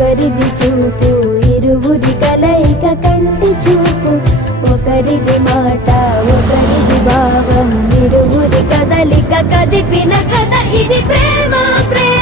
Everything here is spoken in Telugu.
ఒకరిది చూపు ఇరువురి కలయిక కంటి చూపు, ఒకరిది మాట ఒకరిది భావం ఇరువురి కదలిక కదిపిన కథ ఇది ప్రేమ ప్రేమ.